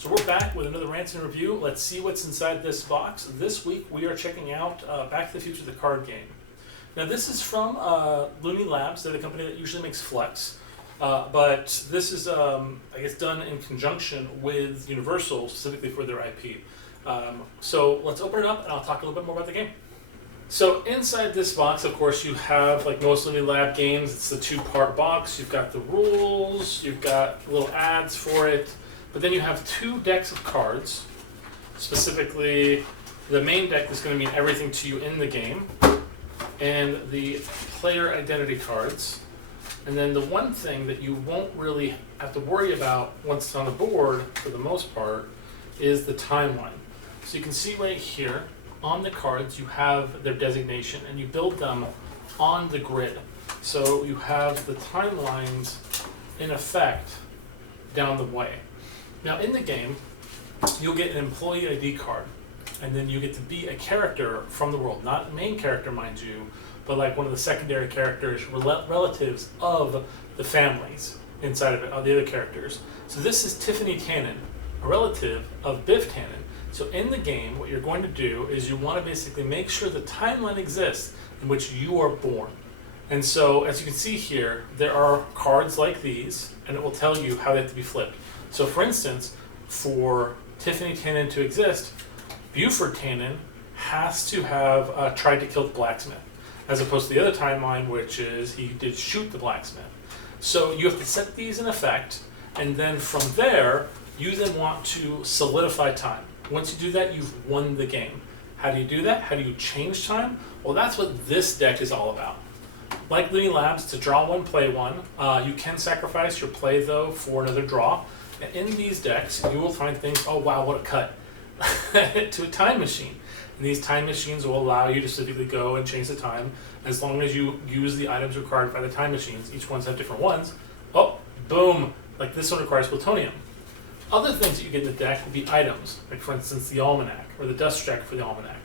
So we're back with another Rants and Review. Let's see what's inside this box. This week we are checking out Back to the Future, the card game. Now this is from Looney Labs. They're the company that usually makes Flex. But this is, I guess, done in conjunction with Universal, specifically for their IP. So let's open it up and I'll talk a little bit more about the game. So inside this box, of course, you have, like most Looney Lab games, it's the two-part box. You've got the rules, you've got little ads for it, but then you have two decks of cards. Specifically, the main deck is going to mean everything to you in the game, and the player identity cards. And then the one thing that you won't really have to worry about once it's on the board, for the most part, is the timeline. So you can see right here, on the cards, you have their designation, and you build them on the grid. So you have the timelines in effect down the way. Now in the game, you'll get an employee ID card, and then you get to be a character from the world. Not a main character, mind you, but like one of the secondary characters, relatives of the families inside of it, of the other characters. So this is Tiffany Tannen, a relative of Biff Tannen. So in the game, what you're going to do is you want to basically make sure the timeline exists in which you are born. And so, as you can see here, there are cards like these, and it will tell you how they have to be flipped. So for instance, for Tiffany Tannen to exist, Buford Tannen has to have tried to kill the blacksmith, as opposed to the other timeline, which is he did shoot the blacksmith. So you have to set these in effect, and then from there, you then want to solidify time. Once you do that, you've won the game. How do you do that? How do you change time? Well, that's what this deck is all about. Like Looney Labs, to draw one, play one. You can sacrifice your play, though, for another draw. And in these decks, you will find things, oh wow, what a cut, to a time machine. And these time machines will allow you to specifically go and change the time as long as you use the items required by the time machines. Each one's have different ones. Oh, boom, like this one requires plutonium. Other things that you get in the deck will be items, like for instance the almanac or the dust jacket for the almanac.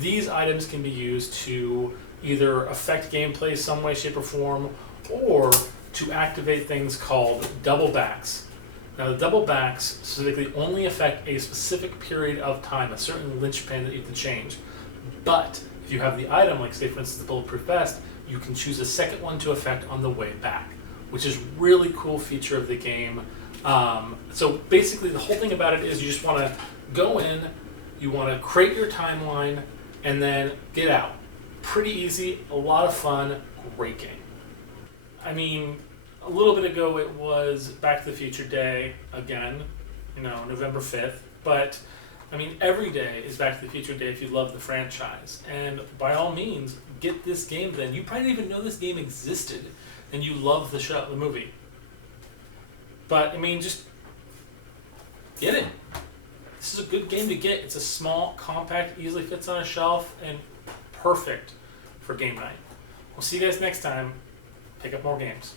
These items can be used to either affect gameplay some way, shape, or form, or to activate things called double backs. Now the double backs specifically only affect a specific period of time, a certain linchpin that you can change. But if you have the item, like say for instance the bulletproof vest, you can choose a second one to affect on the way back, which is really cool feature of the game. So basically the whole thing about it is you just want to go in, you want to create your timeline, and then get out. Pretty easy, a lot of fun, great game. I mean, a little bit ago it was Back to the Future Day again, November 5th, but I mean every day is Back to the Future Day if you love the franchise. And by all means, get this game then. You probably didn't even know this game existed, and you love the movie. But, I mean, just get it. This is a good game to get. It's a small, compact, easily fits on a shelf, and perfect for game night. We'll see you guys next time. Pick up more games.